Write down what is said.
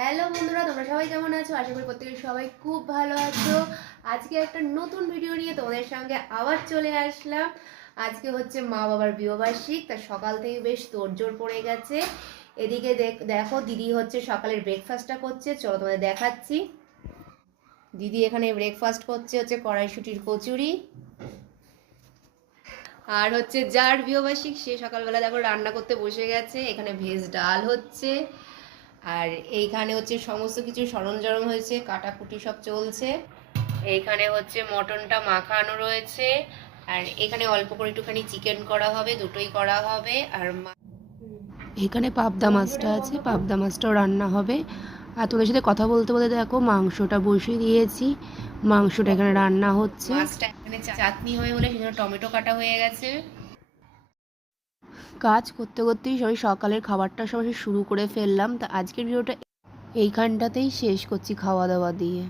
Hello বন্ধুরা, তোমরা সবাই কেমন আছো? আশা করি প্রত্যেকে সবাই খুব ভালো আছো। আজকে একটা নতুন ভিডিও নিয়ে তোমাদের সঙ্গে আবার চলে আসলাম। আজকে হচ্ছে মা বাবার বিবাহবার্ষিক, তার সকাল থেকে বেশ তোড়জোড় পড়ে গেছে। এদিকে দেখো দিদি হচ্ছে সকালের ব্রেকফাস্টটা করছে, চলো তোমাদের দেখাচ্ছি। দিদি এখানে ব্রেকফাস্ট করছে হচ্ছে কড়াইশুটির কচুরি। আর হচ্ছে যার বিবাহবার্ষিক সে সকালবেলা দেখো রান্না করতে বসে গেছে। এখানে ভেজ ডাল হচ্ছে, আর এইখানে হচ্ছে সমস্ত কিছু সরঞ্জাম হয়েছে, কাটাকুটি সব চলছে। এইখানে হচ্ছে মটনটা মাখানো রয়েছে, আর এখানে অল্প করে একটুখানি চিকেন করা হবে, দুটোই করা হবে। আর এখানে পাবদা মাছটা আছে, পাবদা মাছটাও রান্না হবে। আর তোদের সাথে কথা বলতে বলতে দেখো মাংসটা বসিয়ে দিয়েছি, মাংসটা এখানে রান্না হচ্ছে। মাছটা এখানে চাটনি হবে বলে সেখানে টমেটো কাটা হয়ে গেছে। কাজ করতে করতেই সবাই সকালের খাবারটা সবাই শুরু করে ফেললাম। তা আজকের ভিডিওটা এইখানটাতেই শেষ করছি খাওয়া দাওয়া দিয়ে।